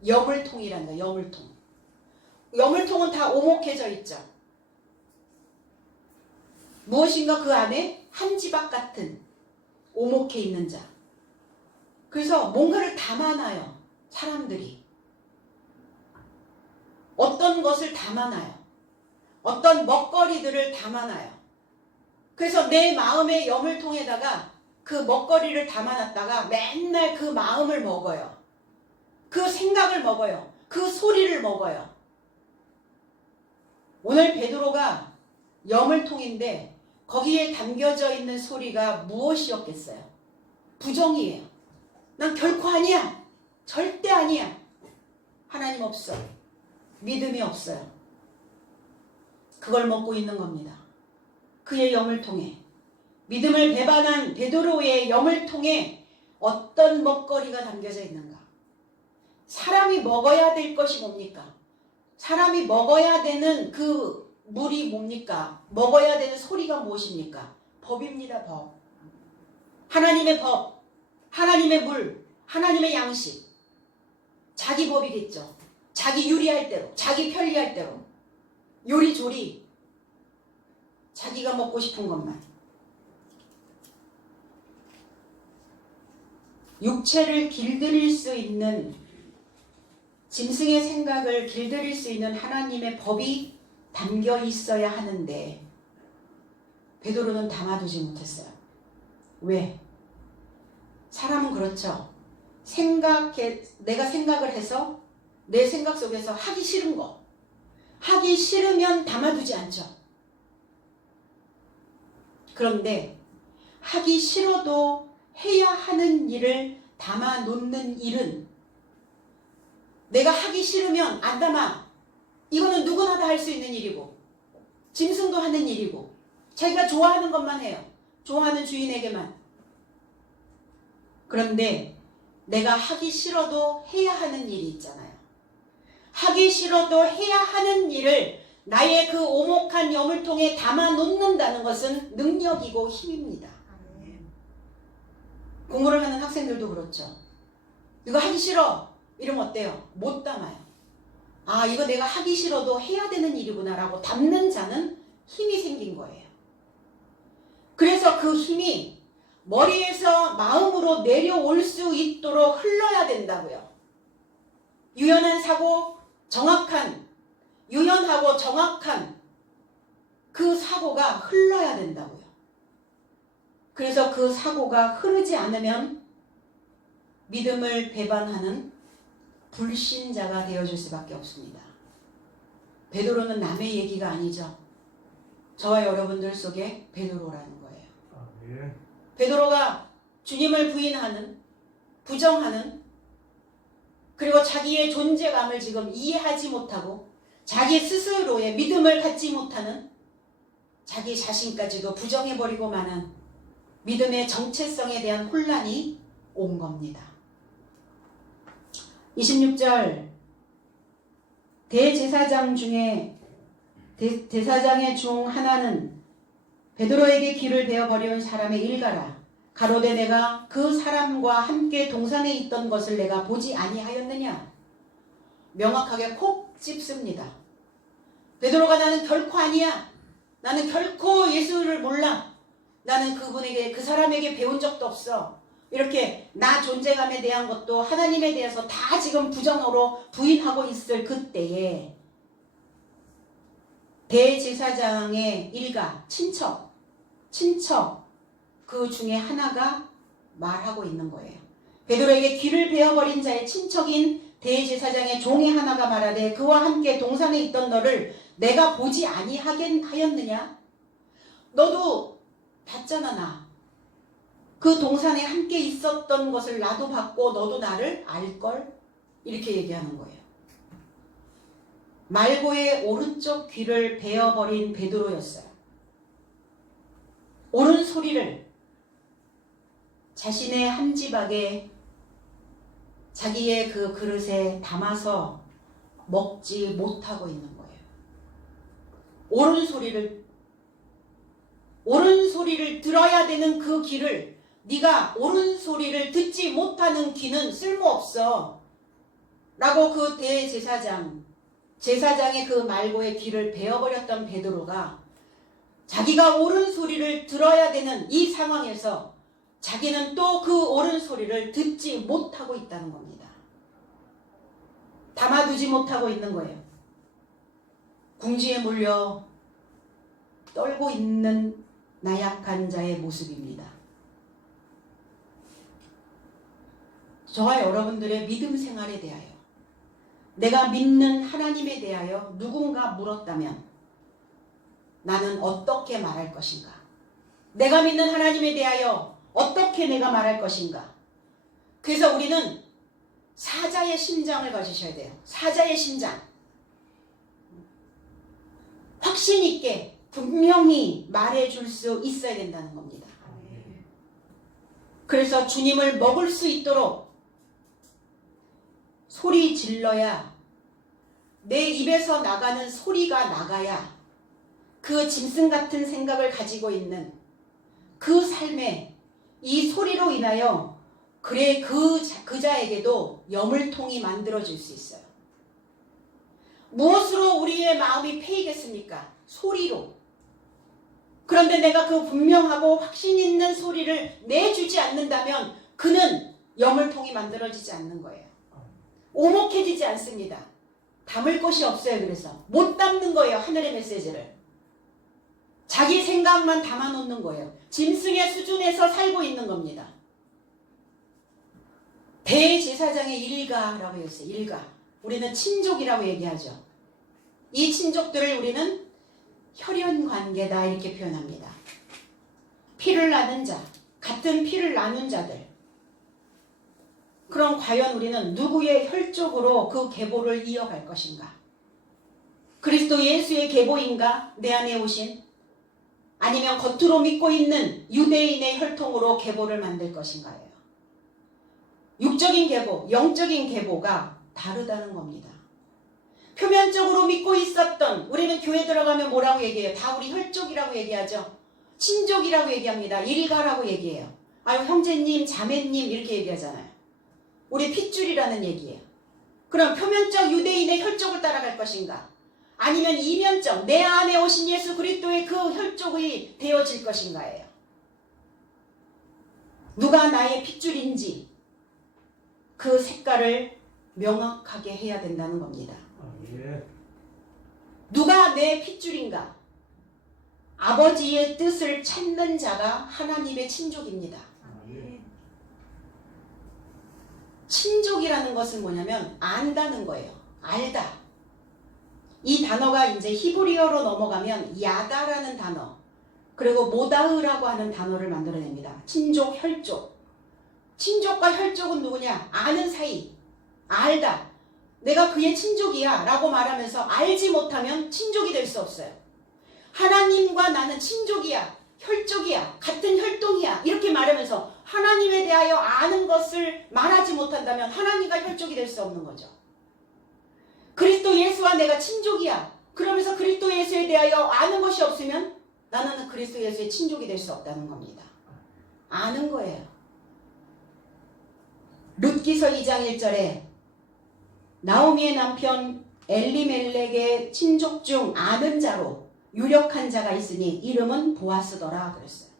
여물통이란다. 여물통. 여물통은 다 오목해져 있죠. 무엇인가 그 안에 한지박 같은 오목해 있는 자. 그래서 뭔가를 담아놔요. 사람들이. 어떤 것을 담아놔요. 어떤 먹거리들을 담아놔요. 그래서 내 마음의 여물통에다가 그 먹거리를 담아놨다가 맨날 그 마음을 먹어요. 그 생각을 먹어요. 그 소리를 먹어요. 오늘 베드로가 여물통인데 거기에 담겨져 있는 소리가 무엇이었겠어요? 부정이에요. 난 결코 아니야. 절대 아니야. 하나님 없어. 믿음이 없어요. 그걸 먹고 있는 겁니다. 그의 영을 통해, 믿음을 배반한 베드로의 영을 통해 어떤 먹거리가 담겨져 있는가? 사람이 먹어야 될 것이 뭡니까? 사람이 먹어야 되는 그 물이 뭡니까? 먹어야 되는 소리가 무엇입니까? 법입니다. 법. 하나님의 법, 하나님의 물, 하나님의 양식. 자기 법이겠죠. 자기 유리할 대로, 자기 편리할 대로, 요리조리, 자기가 먹고 싶은 것만. 육체를 길들일 수 있는, 짐승의 생각을 길들일 수 있는 하나님의 법이 담겨 있어야 하는데 베드로는 담아두지 못했어요. 왜? 사람은 그렇죠. 내가 생각을 해서 내 생각 속에서 하기 싫은 거, 하기 싫으면 담아두지 않죠. 그런데 하기 싫어도 해야 하는 일을 담아놓는 일은, 내가 하기 싫으면 안 담아. 이거는 누구나 다 할 수 있는 일이고, 짐승도 하는 일이고, 자기가 좋아하는 것만 해요. 좋아하는 주인에게만. 그런데 내가 하기 싫어도 해야 하는 일이 있잖아요. 하기 싫어도 해야 하는 일을 나의 그 오목한 영을 통해 담아놓는다는 것은 능력이고 힘입니다. 공부를 하는 학생들도 그렇죠. 이거 하기 싫어. 이러면 어때요? 못 담아요. 아, 이거 내가 하기 싫어도 해야 되는 일이구나 라고 담는 자는 힘이 생긴 거예요. 그래서 그 힘이 머리에서 마음으로 내려올 수 있도록 흘러야 된다고요. 유연한 사고, 유연하고 정확한 그 사고가 흘러야 된다고요. 그래서 그 사고가 흐르지 않으면 믿음을 배반하는 불신자가 되어줄 수밖에 없습니다. 베드로는 남의 얘기가 아니죠. 저와 여러분들 속에 베드로라는 거예요. 예. 베드로가 주님을 부인하는, 부정하는, 그리고 자기의 존재감을 지금 이해하지 못하고 자기 스스로의 믿음을 갖지 못하는, 자기 자신까지도 부정해버리고 마는 믿음의 정체성에 대한 혼란이 온 겁니다. 26절, 대제사장 중에 대사장의 중 하나는 베드로에게 길을 베어버리는 사람의 일가라. 가로되 내가 그 사람과 함께 동산에 있던 것을 내가 보지 아니하였느냐. 명확하게 콕 찝습니다. 베드로가 나는 결코 아니야. 나는 결코 예수를 몰라. 나는 그분에게, 그 사람에게 배운 적도 없어. 이렇게 나 존재감에 대한 것도 하나님에 대해서 다 지금 부정으로 부인하고 있을 그때에 대제사장의 일가, 친척 그 중에 하나가 말하고 있는 거예요. 베드로에게 귀를 베어버린 자의 친척인 대제사장의 종의 하나가 말하되 그와 함께 동산에 있던 너를 내가 보지 아니하였느냐? 너도 봤잖아. 나 그 동산에 함께 있었던 것을 나도 봤고 너도 나를 알걸? 이렇게 얘기하는 거예요. 말고의 오른쪽 귀를 베어버린 베드로였어요. 옳은 소리를 자신의 함지박에, 자기의 그 그릇에 담아서 먹지 못하고 있는 거예요. 옳은 소리를 들어야 되는 그 귀를, 네가 옳은 소리를 듣지 못하는 귀는 쓸모없어 라고 그 제사장의 그 말고의 귀를 베어버렸던 베드로가 자기가 옳은 소리를 들어야 되는 이 상황에서 자기는 또 그 옳은 소리를 듣지 못하고 있다는 겁니다. 담아두지 못하고 있는 거예요. 궁지에 몰려 떨고 있는 나약한 자의 모습입니다. 저와 여러분들의 믿음 생활에 대하여, 내가 믿는 하나님에 대하여 누군가 물었다면 나는 어떻게 말할 것인가? 내가 믿는 하나님에 대하여 어떻게 내가 말할 것인가? 그래서 우리는 사자의 심장을 가지셔야 돼요. 사자의 심장. 확신 있게 분명히 말해줄 수 있어야 된다는 겁니다. 그래서 주님을 먹을 수 있도록 소리 질러야, 내 입에서 나가는 소리가 나가야 그 짐승 같은 생각을 가지고 있는 그 삶에 이 소리로 인하여 그래 그 자에게도 여물통이 만들어질 수 있어요. 무엇으로 우리의 마음이 패이겠습니까? 소리로. 그런데 내가 그 분명하고 확신 있는 소리를 내주지 않는다면 그는 여물통이 만들어지지 않는 거예요. 오목해지지 않습니다. 담을 곳이 없어요. 그래서 못 담는 거예요. 하늘의 메시지를. 자기 생각만 담아놓는 거예요. 짐승의 수준에서 살고 있는 겁니다. 대제사장의 일가라고 했어요. 일가. 우리는 친족이라고 얘기하죠. 이 친족들을 우리는 혈연관계다 이렇게 표현합니다. 피를 나눈 자, 같은 피를 나눈 자들. 그럼 과연 우리는 누구의 혈족으로 그 계보를 이어갈 것인가? 그리스도 예수의 계보인가? 내 안에 오신? 아니면 겉으로 믿고 있는 유대인의 혈통으로 계보를 만들 것인가요? 육적인 계보, 영적인 계보가 다르다는 겁니다. 표면적으로 믿고 있었던, 우리는 교회 들어가면 뭐라고 얘기해요? 다 우리 혈족이라고 얘기하죠. 친족이라고 얘기합니다. 일가라고 얘기해요. 아유 형제님, 자매님 이렇게 얘기하잖아요. 우리 핏줄이라는 얘기예요. 그럼 표면적 유대인의 혈족을 따라갈 것인가? 아니면 이면적 내 안에 오신 예수 그리스도의 그 혈족이 되어질 것인가예요. 누가 나의 핏줄인지 그 색깔을 명확하게 해야 된다는 겁니다. 누가 내 핏줄인가? 아버지의 뜻을 찾는 자가 하나님의 친족입니다. 친족이라는 것은 뭐냐면 안다는 거예요. 알다. 이 단어가 이제 히브리어로 넘어가면 야다라는 단어, 그리고 모다흐라고 하는 단어를 만들어냅니다. 친족, 혈족. 친족과 혈족은 누구냐? 아는 사이. 알다. 내가 그의 친족이야 라고 말하면서 알지 못하면 친족이 될 수 없어요. 하나님과 나는 친족이야, 혈족이야, 같은 혈통이야 이렇게 말하면서 하나님에 대하여 아는 것을 말하지 못한다면 하나님과 혈족이 될 수 없는 거죠. 그리스도 예수와 내가 친족이야 그러면서 그리스도 예수에 대하여 아는 것이 없으면 나는 그리스도 예수의 친족이 될 수 없다는 겁니다. 아는 거예요. 룻기서 2장 1절에 나오미의 남편 엘리멜렉의 친족 중 아는 자로 유력한 자가 있으니 이름은 보아스더라 그랬어요.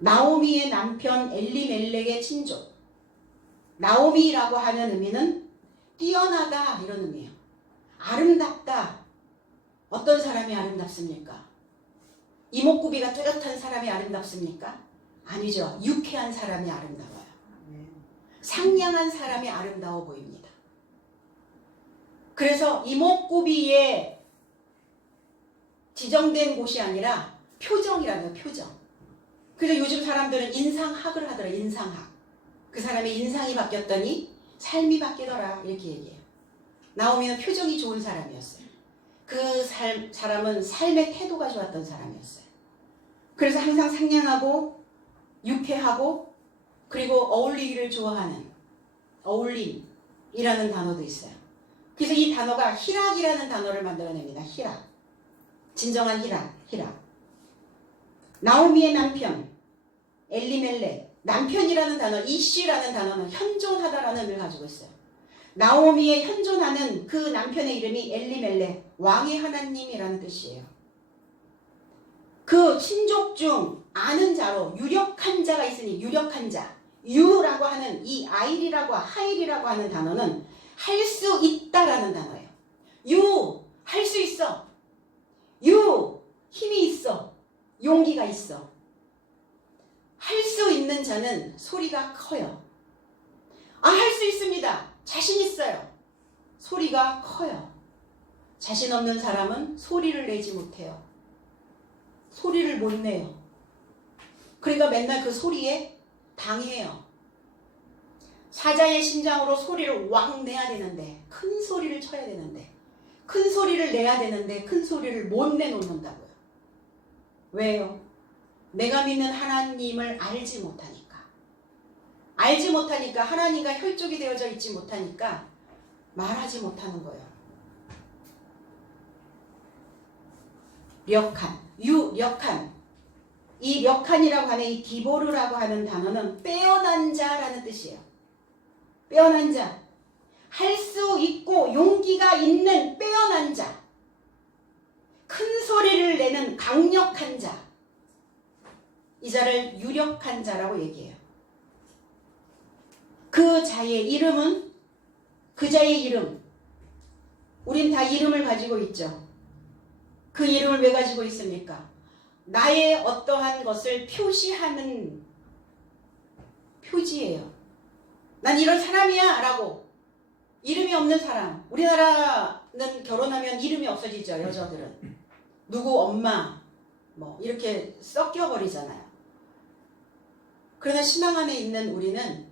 나오미의 남편 엘리멜렉의 친족. 나오미라고 하는 의미는 뛰어나다 이런 의미예요. 아름답다. 어떤 사람이 아름답습니까? 이목구비가 뚜렷한 사람이 아름답습니까? 아니죠. 유쾌한 사람이 아름다워요. 상냥한 사람이 아름다워 보입니다. 그래서 이목구비에 지정된 곳이 아니라 표정이라는 표정. 그래서 요즘 사람들은 인상학을 하더라. 인상학. 그 사람의 인상이 바뀌었더니 삶이 바뀌더라 이렇게 얘기해요. 나오미는 표정이 좋은 사람이었어요. 그 사람은 삶의 태도가 좋았던 사람이었어요. 그래서 항상 상냥하고 유쾌하고 그리고 어울리기를 좋아하는 어울림이라는 단어도 있어요. 그래서 이 단어가 희락이라는 단어를 만들어냅니다. 희락. 진정한 희락. 나오미의 남편 엘리멜렉. 남편이라는 단어, 이쉬라는 단어는 현존하다라는 의미를 가지고 있어요. 나오미의 현존하는 그 남편의 이름이 엘리멜렉, 왕의 하나님이라는 뜻이에요. 그 친족 중 아는 자로 유력한 자가 있으니 유력한 자. 유라고 하는 이 아일이라고 하일이라고 하는 단어는 할 수 있다라는 단어예요. 유, 할 수 있어. 유, 힘이 있어. 용기가 있어. 할 수 있는 자는 소리가 커요. 할 수 있습니다. 자신 있어요. 소리가 커요. 자신 없는 사람은 소리를 내지 못해요. 소리를 못 내요. 그러니까 맨날 그 소리에 당해요. 사자의 심장으로 소리를 왕 내야 되는데, 큰 소리를 쳐야 되는데, 큰 소리를 내야 되는데 큰 소리를 못 내놓는다고요. 왜요? 내가 믿는 하나님을 알지 못하니까. 알지 못하니까, 하나님과 혈족이 되어져 있지 못하니까 말하지 못하는 거예요. 력한, 유력한. 이 력한이라고 하는 이 기보르라고 하는 단어는 빼어난 자라는 뜻이에요. 빼어난 자. 할 수 있고 용기가 있는 빼어난 자. 큰 소리를 내는 강력한 자. 이 자를 유력한 자라고 얘기해요. 그 자의 이름은, 그 자의 이름. 우린 다 이름을 가지고 있죠. 그 이름을 왜 가지고 있습니까? 나의 어떠한 것을 표시하는 표지예요. 난 이런 사람이야 라고. 이름이 없는 사람. 우리나라는 결혼하면 이름이 없어지죠. 여자들은. 누구 엄마 뭐 이렇게 섞여버리잖아요. 그러나 신앙 안에 있는 우리는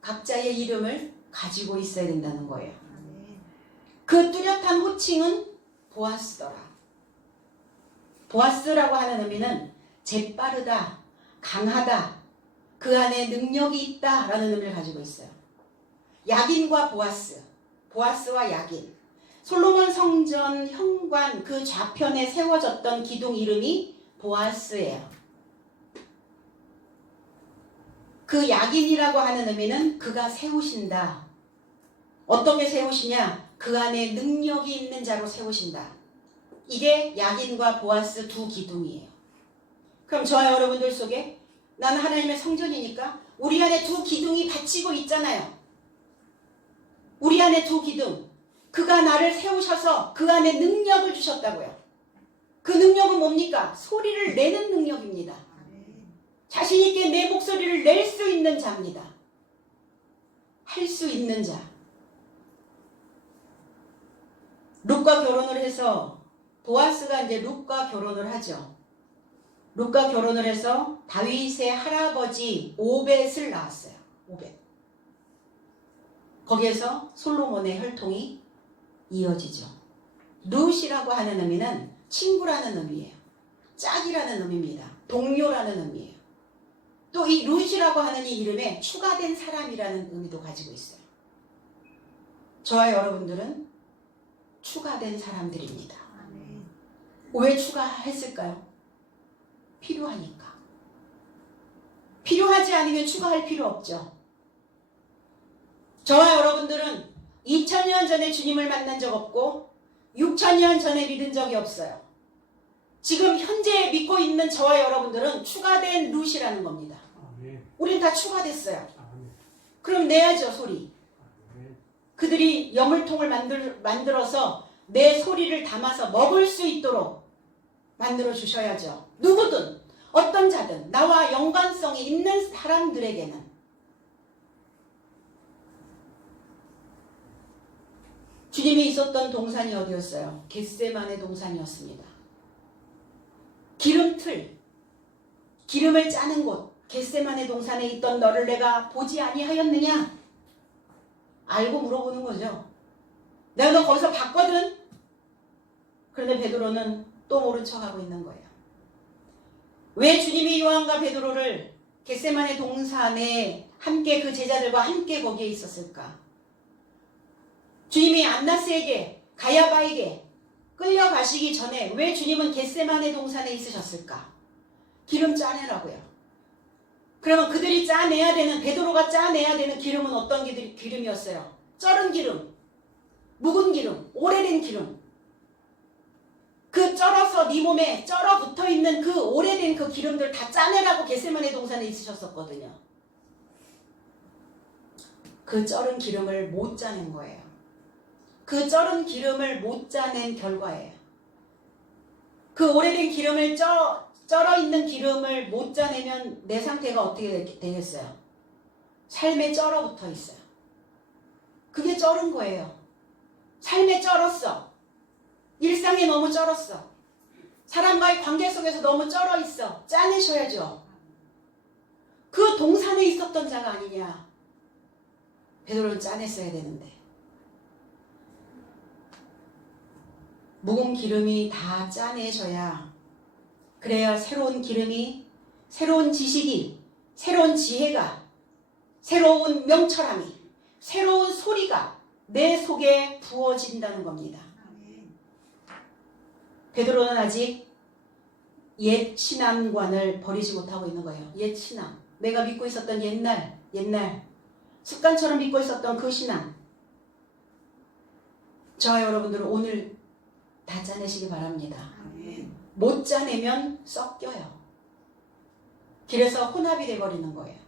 각자의 이름을 가지고 있어야 된다는 거예요. 그 뚜렷한 호칭은 보아스더라. 보아스라고 하는 의미는 재빠르다, 강하다, 그 안에 능력이 있다 라는 의미를 가지고 있어요. 야긴과 보아스, 보아스와 야긴. 솔로몬 성전 현관 그 좌편에 세워졌던 기둥 이름이 보아스예요. 그 야긴이라고 하는 의미는 그가 세우신다. 어떻게 세우시냐? 그 안에 능력이 있는 자로 세우신다. 이게 야긴과 보아스 두 기둥이에요. 그럼 저와 여러분들 속에 나는 하나님의 성전이니까 우리 안에 두 기둥이 받치고 있잖아요. 우리 안에 두 기둥. 그가 나를 세우셔서 그 안에 능력을 주셨다고요. 그 능력은 뭡니까? 소리를 내는 능력입니다. 자신 있게 내 목소리를 낼 수 있는 자입니다. 할 수 있는 자. 룻과 결혼을 해서 보아스가 이제 룻과 결혼을 하죠. 룻과 결혼을 해서 다윗의 할아버지 오벳을 낳았어요. 오벳. 거기에서 솔로몬의 혈통이 이어지죠. 룻이라고 하는 의미는 친구라는 의미예요. 짝이라는 의미입니다. 동료라는 의미예요. 또 이 룻이라고 하는 이 이름에 추가된 사람이라는 의미도 가지고 있어요. 저와 여러분들은 추가된 사람들입니다. 왜 추가했을까요? 필요하니까. 필요하지 않으면 추가할 필요 없죠. 저와 여러분들은 2000년 전에 주님을 만난 적 없고 6000년 전에 믿은 적이 없어요. 지금 현재 믿고 있는 저와 여러분들은 추가된 룻이라는 겁니다. 우린 다 추가됐어요. 그럼 내야죠, 소리. 그들이 여물통을 만들어서 내 소리를 담아서 먹을 수 있도록 만들어 주셔야죠. 누구든 어떤 자든 나와 연관성이 있는 사람들에게는. 주님이 있었던 동산이 어디였어요? 겟세마네 동산이었습니다. 기름틀, 기름을 짜는 곳, 겟세마네 동산에 있던 너를 내가 보지 아니하였느냐? 알고 물어보는 거죠. 내가 너 거기서 봤거든? 그런데 베드로는 또 모른 척하고 있는 거예요. 왜 주님이 요한과 베드로를 겟세마네 동산에 함께 그 제자들과 함께 거기에 있었을까? 주님이 안나스에게 가야바에게 끌려가시기 전에 왜 주님은 겟세마네 동산에 있으셨을까? 기름 짜내라고요. 그러면 그들이 짜내야 되는, 베드로가 짜내야 되는 기름은 어떤 기름이었어요? 쩔은 기름, 묵은 기름, 오래된 기름. 그 쩔어서 네 몸에 쩔어 붙어있는 그 오래된 그 기름들 다 짜내라고 겟세마네 동산에 있으셨었거든요. 그 쩔은 기름을 못 짜낸 거예요. 그 쩔은 기름을 못 짜낸 결과예요. 그 오래된 기름을 쩔어 있는 기름을 못 짜내면 내 상태가 어떻게 되겠어요? 삶에 쩔어 붙어 있어요. 그게 쩔은 거예요. 삶에 쩔었어. 일상에 너무 쩔었어. 사람과의 관계 속에서 너무 쩔어 있어. 짜내셔야죠. 그 동산에 있었던 자가 아니냐. 베드로는 짜냈어야 되는데. 묵은 기름이 다 짜내져야, 그래야 새로운 기름이, 새로운 지식이, 새로운 지혜가, 새로운 명철함이, 새로운 소리가 내 속에 부어진다는 겁니다. 베드로는 아직 옛 신앙관을 버리지 못하고 있는 거예요. 옛 신앙. 내가 믿고 있었던 옛날 습관처럼 믿고 있었던 그 신앙. 저와 여러분들은 오늘 다 짜내시기 바랍니다. 못 짜내면 섞여요. 길에서 혼합이 돼버리는 거예요.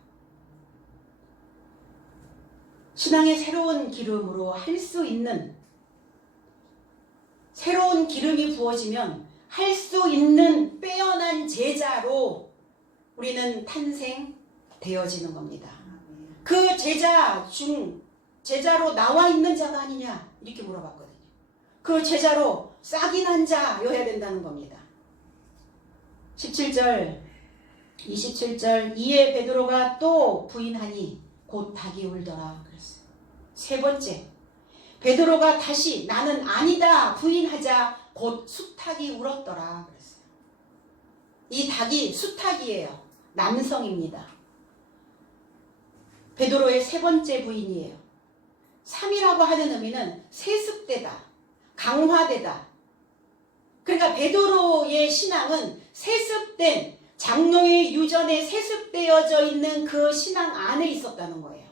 신앙의 새로운 기름으로 할 수 있는, 새로운 기름이 부어지면 할 수 있는 빼어난 제자로 우리는 탄생되어지는 겁니다. 그 제자로 나와 있는 자가 아니냐 이렇게 물어봤거든요. 그 제자로 싹이 난 자여야 된다는 겁니다. 17절 27절 이에 베드로가 또 부인하니 곧 닭이 울더라 그랬어요. 세 번째, 베드로가 다시 나는 아니다 부인하자 곧 수탉이 울었더라 그랬어요. 이 닭이 수탉이에요. 남성입니다. 베드로의 세 번째 부인이에요. 3이라고 하는 의미는 세습되다, 강화되다. 그러니까 베드로의 신앙은 세습된, 장로의 유전에 세습되어져 있는 그 신앙 안에 있었다는 거예요.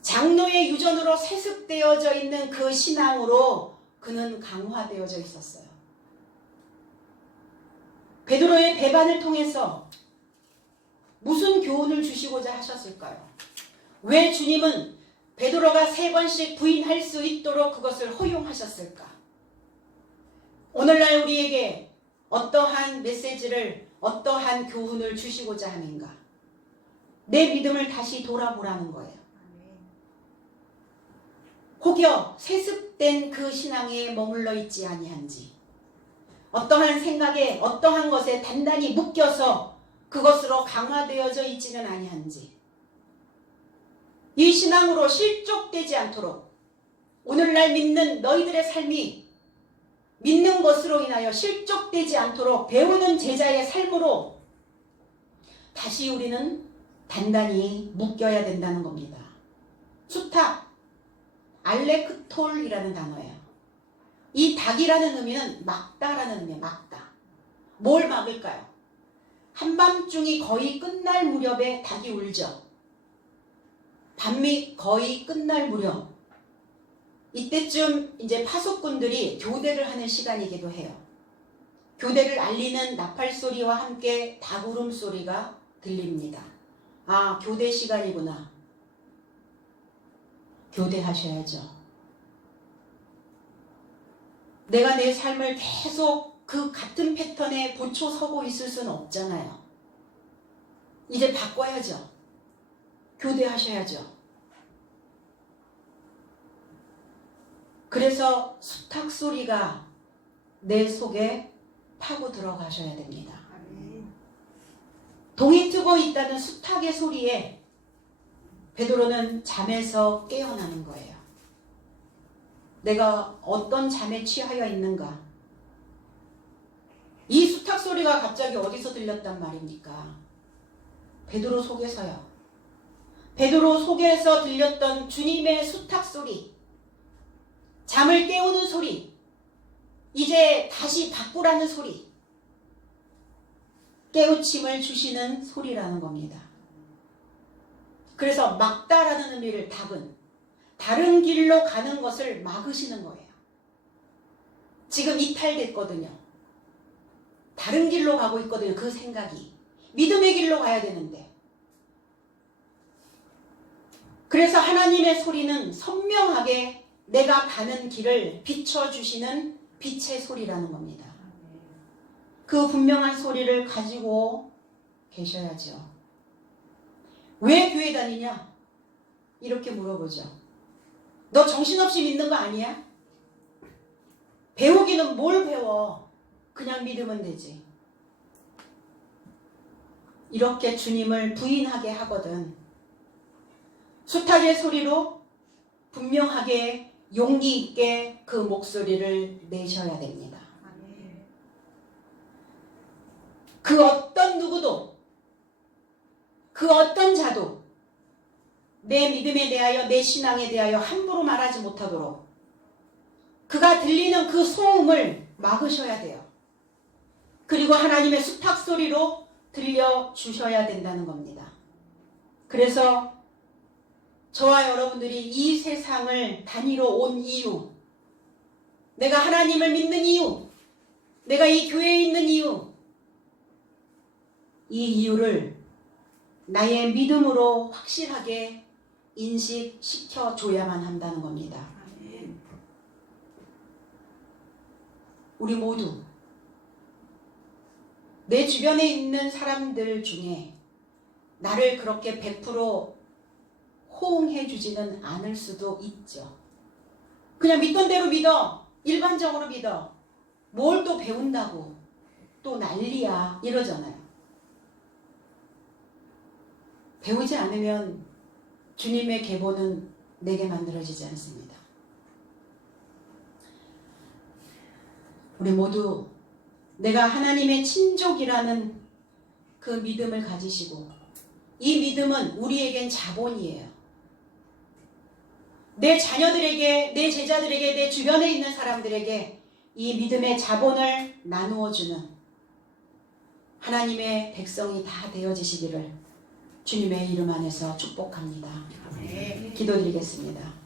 장로의 유전으로 세습되어져 있는 그 신앙으로 그는 강화되어져 있었어요. 베드로의 배반을 통해서 무슨 교훈을 주시고자 하셨을까요? 왜 주님은 베드로가 3번씩 부인할 수 있도록 그것을 허용하셨을까? 오늘날 우리에게 어떠한 메시지를, 어떠한 교훈을 주시고자 하는가? 내 믿음을 다시 돌아보라는 거예요. 혹여 세습된 그 신앙에 머물러 있지 아니한지, 어떠한 생각에, 어떠한 것에 단단히 묶여서 그것으로 강화되어져 있지는 아니한지, 이 신앙으로 실족되지 않도록 오늘날 믿는 너희들의 삶이 믿는 것으로 인하여 실족되지 않도록 배우는 제자의 삶으로 다시 우리는 단단히 묶여야 된다는 겁니다. 수탉, 알레크톨이라는 단어예요. 이 닭이라는 의미는 막다라는 의미예요. 막다. 뭘 막을까요? 한밤중이 거의 끝날 무렵에 닭이 울죠. 밤이 거의 끝날 무렵, 이때쯤 이제 파수꾼들이 교대를 하는 시간이기도 해요. 교대를 알리는 나팔 소리와 함께 닭 울음소리가 들립니다. 아, 교대 시간이구나. 교대하셔야죠. 내가 내 삶을 계속 그 같은 패턴에 보초 서고 있을 수는 없잖아요. 이제 바꿔야죠. 교대하셔야죠. 그래서 수탉 소리가 내 속에 파고 들어가셔야 됩니다. 동이 트고 있다는 수탉의 소리에 베드로는 잠에서 깨어나는 거예요. 내가 어떤 잠에 취하여 있는가? 이 수탉 소리가 갑자기 어디서 들렸단 말입니까? 베드로 속에서요. 베드로 속에서 들렸던 주님의 수탉 소리, 잠을 깨우는 소리, 이제 다시 바꾸라는 소리, 깨우침을 주시는 소리라는 겁니다. 그래서 막다라는 의미를 닭은 다른 길로 가는 것을 막으시는 거예요. 지금 이탈됐거든요. 다른 길로 가고 있거든요. 그 생각이. 믿음의 길로 가야 되는데. 그래서 하나님의 소리는 선명하게 내가 가는 길을 비춰주시는 빛의 소리라는 겁니다. 그 분명한 소리를 가지고 계셔야죠. 왜 교회 다니냐? 이렇게 물어보죠. 너 정신없이 믿는 거 아니야? 배우기는 뭘 배워? 그냥 믿으면 되지. 이렇게 주님을 부인하게 하거든. 수탉의 소리로 분명하게 용기 있게 그 목소리를 내셔야 됩니다. 그 어떤 누구도, 그 어떤 자도 내 믿음에 대하여, 내 신앙에 대하여 함부로 말하지 못하도록 그가 들리는 그 소음을 막으셔야 돼요. 그리고 하나님의 수탉 소리로 들려주셔야 된다는 겁니다. 그래서 저와 여러분들이 이 세상을 다니러 온 이유, 내가 하나님을 믿는 이유, 내가 이 교회에 있는 이유, 이 이유를 나의 믿음으로 확실하게 인식시켜 줘야만 한다는 겁니다. 우리 모두 내 주변에 있는 사람들 중에 나를 그렇게 100% 호응해 주지는 않을 수도 있죠. 그냥 믿던 대로 믿어. 일반적으로 믿어. 뭘 또 배운다고 또 난리야 이러잖아요. 배우지 않으면 주님의 계보는 내게 만들어지지 않습니다. 우리 모두 내가 하나님의 친족이라는 그 믿음을 가지시고, 이 믿음은 우리에겐 자본이에요. 내 자녀들에게, 내 제자들에게, 내 주변에 있는 사람들에게 이 믿음의 자본을 나누어주는 하나님의 백성이 다 되어지시기를 주님의 이름 안에서 축복합니다. 기도드리겠습니다.